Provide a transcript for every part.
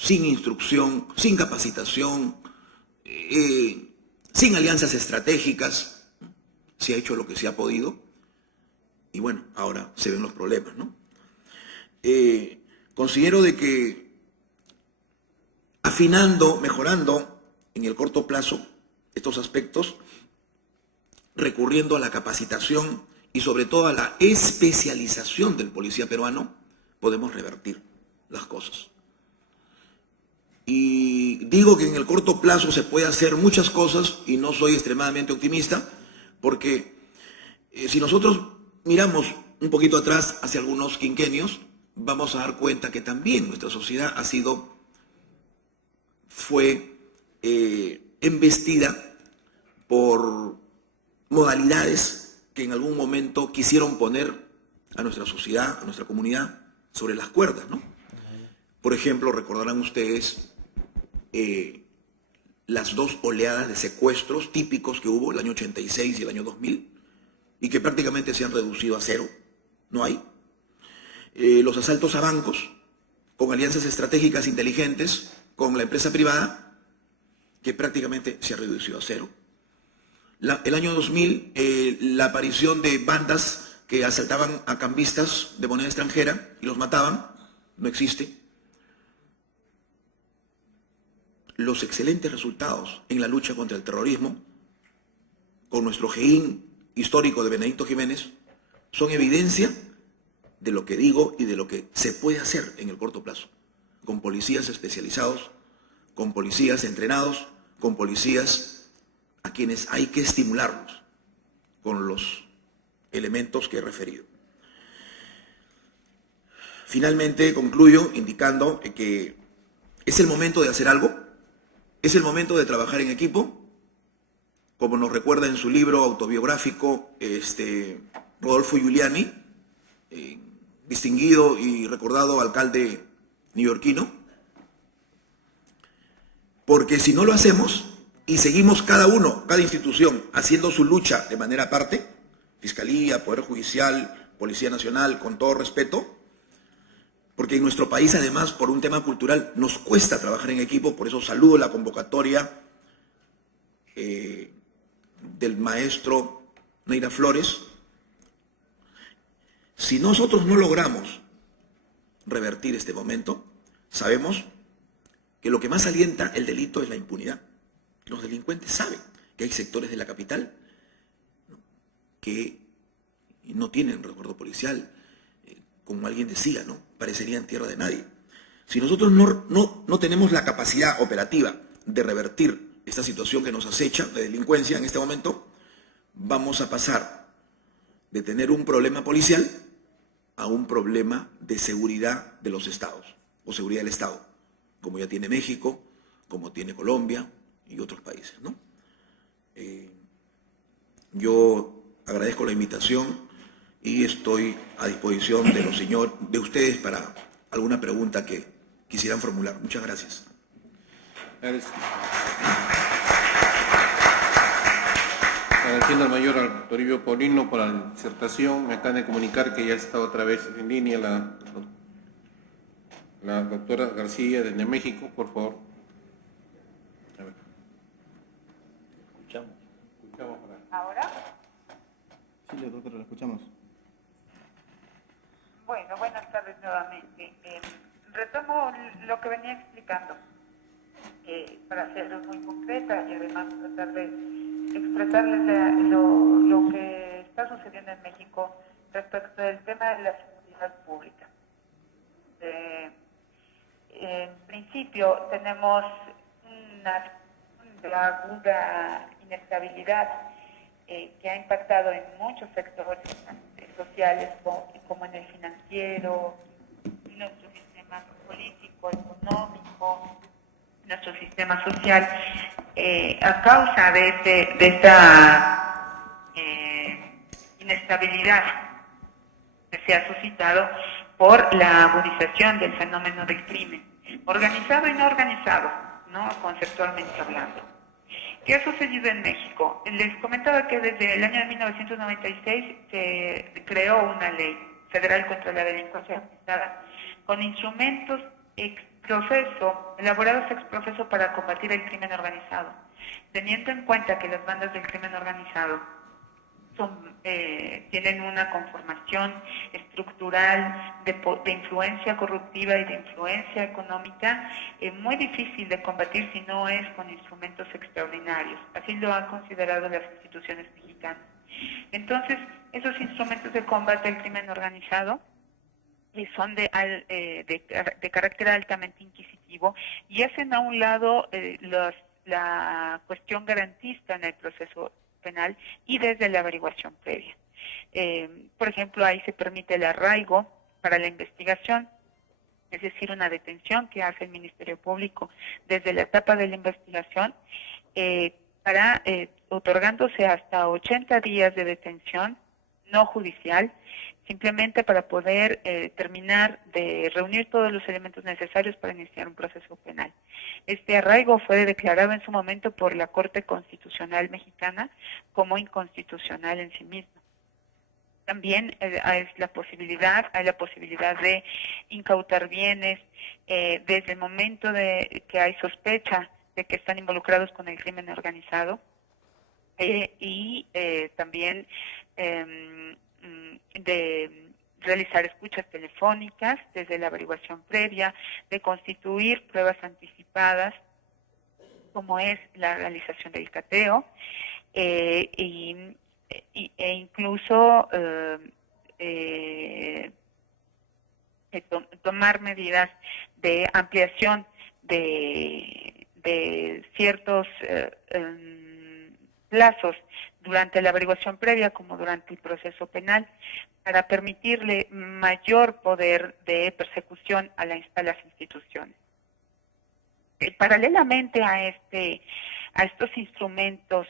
sin instrucción, sin capacitación, sin alianzas estratégicas. Se ha hecho lo que se ha podido y bueno, ahora se ven los problemas, ¿no? Considero de que afinando, mejorando en el corto plazo estos aspectos, recurriendo a la capacitación y sobre todo a la especialización del policía peruano, podemos revertir las cosas. Y digo que en el corto plazo se puede hacer muchas cosas y no soy extremadamente optimista porque si nosotros miramos un poquito atrás hacia algunos quinquenios, vamos a dar cuenta que también nuestra sociedad fue embestida por modalidades que en algún momento quisieron poner a nuestra sociedad, a nuestra comunidad, sobre las cuerdas, ¿no? Por ejemplo, recordarán ustedes las dos oleadas de secuestros típicos que hubo el año 86 y el año 2000 y que prácticamente se han reducido a cero, no hay. Los asaltos a bancos con alianzas estratégicas inteligentes con la empresa privada que prácticamente se ha reducido a cero. El año 2000, la aparición de bandas que asaltaban a cambistas de moneda extranjera y los mataban, no existe. Los excelentes resultados en la lucha contra el terrorismo, con nuestro GEIN histórico de Benedicto Jiménez, son evidencia de lo que digo y de lo que se puede hacer en el corto plazo, con policías especializados, con policías entrenados, con policías a quienes hay que estimularlos con los elementos que he referido. Finalmente concluyo indicando que es el momento de hacer algo, es el momento de trabajar en equipo, como nos recuerda en su libro autobiográfico Rodolfo Giuliani, distinguido y recordado alcalde neoyorquino, porque si no lo hacemos y seguimos cada institución haciendo su lucha de manera aparte, Fiscalía, Poder Judicial, Policía Nacional, con todo respeto, porque en nuestro país además por un tema cultural nos cuesta trabajar en equipo, por eso saludo la convocatoria del maestro Neira Flores. Si nosotros no logramos revertir este momento, sabemos que lo que más alienta el delito es la impunidad. Los delincuentes saben que hay sectores de la capital que no tienen resguardo policial, como alguien decía, ¿no? Parecerían tierra de nadie. Si nosotros no tenemos la capacidad operativa de revertir esta situación que nos acecha de delincuencia en este momento, vamos a pasar de tener un problema policial a un problema de seguridad de los estados, o seguridad del Estado, como ya tiene México, como tiene Colombia y otros países, ¿no? Yo agradezco la invitación y estoy a disposición de ustedes para alguna pregunta que quisieran formular. Muchas gracias. Gracias. Agradeciendo al mayor Toribio Paulino por la disertación. Me acaban de comunicar que ya está otra vez en línea la doctora García desde México, por favor. A ver. Escuchamos ¿Ahora? Sí, doctora, la escuchamos. Bueno, buenas tardes nuevamente. Retomo lo que venía explicando, para hacerlo muy concreta y además tratar de expresarles lo que está sucediendo en México respecto del tema de la seguridad pública. En principio tenemos una aguda inestabilidad que ha impactado en muchos sectores sociales, como en el financiero, en nuestro sistema político, económico, nuestro sistema social, a causa de esta inestabilidad que se ha suscitado por la agudización del fenómeno del crimen, organizado y no organizado, ¿no? Conceptualmente hablando. ¿Qué ha sucedido en México? Les comentaba que desde el año de 1996 se creó una ley federal contra la delincuencia organizada con instrumentos proceso, elaborados ex profeso para combatir el crimen organizado, teniendo en cuenta que las bandas del crimen organizado tienen una conformación estructural de influencia corruptiva y de influencia económica muy difícil de combatir si no es con instrumentos extraordinarios. Así lo han considerado las instituciones mexicanas. Entonces, esos instrumentos de combate al crimen organizado son de carácter altamente inquisitivo y hacen a un lado la cuestión garantista en el proceso penal y desde la averiguación previa. Por ejemplo, ahí se permite el arraigo para la investigación, es decir, una detención que hace el Ministerio Público desde la etapa de la investigación, otorgándose hasta 80 días de detención no judicial, simplemente para poder terminar de reunir todos los elementos necesarios para iniciar un proceso penal. Este arraigo fue declarado en su momento por la Corte Constitucional Mexicana como inconstitucional en sí mismo. También hay la posibilidad de incautar bienes desde el momento de que hay sospecha de que están involucrados con el crimen organizado y también de realizar escuchas telefónicas desde la averiguación previa, de constituir pruebas anticipadas, como es la realización del cateo, e incluso tomar medidas de ampliación de ciertos plazos durante la averiguación previa como durante el proceso penal para permitirle mayor poder de persecución a las instituciones. Paralelamente a estos instrumentos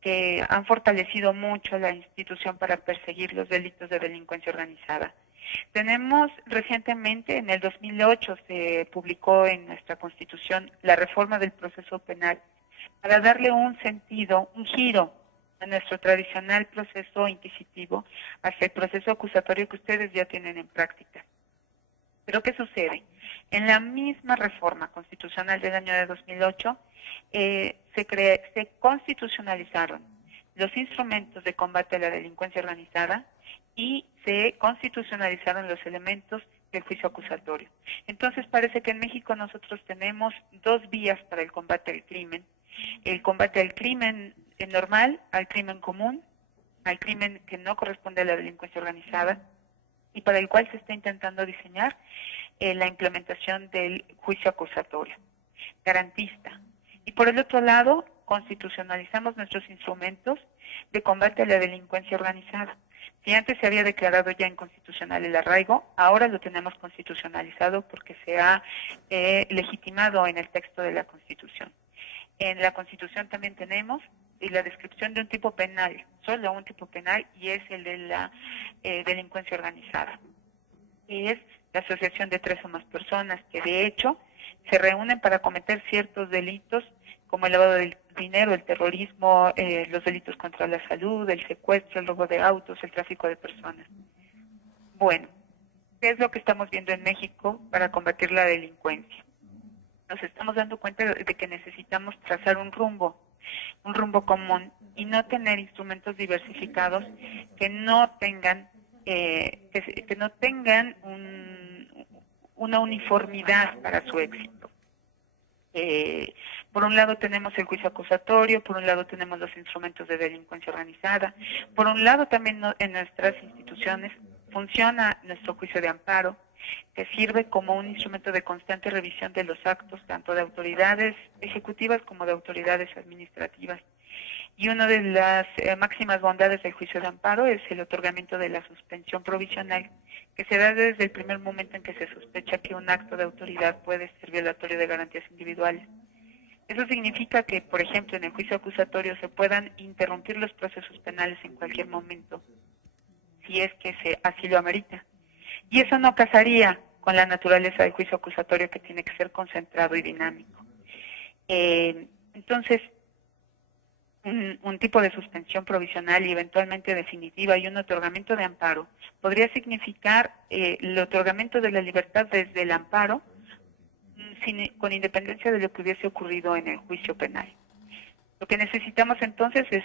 que han fortalecido mucho la institución para perseguir los delitos de delincuencia organizada, tenemos recientemente, en el 2008, se publicó en nuestra Constitución la reforma del proceso penal para darle un sentido, un giro a nuestro tradicional proceso inquisitivo hacia el proceso acusatorio que ustedes ya tienen en práctica. Pero ¿qué sucede? En la misma reforma constitucional del año de 2008 se constitucionalizaron los instrumentos de combate a la delincuencia organizada y se constitucionalizaron los elementos del juicio acusatorio. Entonces parece que en México nosotros tenemos dos vías para el combate al crimen. El combate al crimen normal, al crimen común, al crimen que no corresponde a la delincuencia organizada y para el cual se está intentando diseñar la implementación del juicio acusatorio, garantista. Y por el otro lado, constitucionalizamos nuestros instrumentos de combate a la delincuencia organizada. Si antes se había declarado ya inconstitucional el arraigo, ahora lo tenemos constitucionalizado porque se ha legitimado en el texto de la Constitución. En la Constitución también tenemos la descripción de un tipo penal, solo un tipo penal, y es el de la delincuencia organizada. Y es la asociación de 3 o más personas que de hecho se reúnen para cometer ciertos delitos como el lavado del dinero, el terrorismo, los delitos contra la salud, el secuestro, el robo de autos, el tráfico de personas. Bueno, ¿qué es lo que estamos viendo en México para combatir la delincuencia? Nos estamos dando cuenta de que necesitamos trazar un rumbo común y no tener instrumentos diversificados que no tengan una uniformidad para su éxito. Por un lado tenemos el juicio acusatorio, por un lado tenemos los instrumentos de delincuencia organizada, por un lado también en nuestras instituciones funciona nuestro juicio de amparo, que sirve como un instrumento de constante revisión de los actos, tanto de autoridades ejecutivas como de autoridades administrativas. Y una de las máximas bondades del juicio de amparo es el otorgamiento de la suspensión provisional, que se da desde el primer momento en que se sospecha que un acto de autoridad puede ser violatorio de garantías individuales. Eso significa que, por ejemplo, en el juicio acusatorio se puedan interrumpir los procesos penales en cualquier momento, si es que así lo amerita. Y eso no casaría con la naturaleza del juicio acusatorio, que tiene que ser concentrado y dinámico. Entonces, un tipo de suspensión provisional y eventualmente definitiva y un otorgamiento de amparo podría significar el otorgamiento de la libertad desde el amparo con independencia de lo que hubiese ocurrido en el juicio penal. Lo que necesitamos entonces es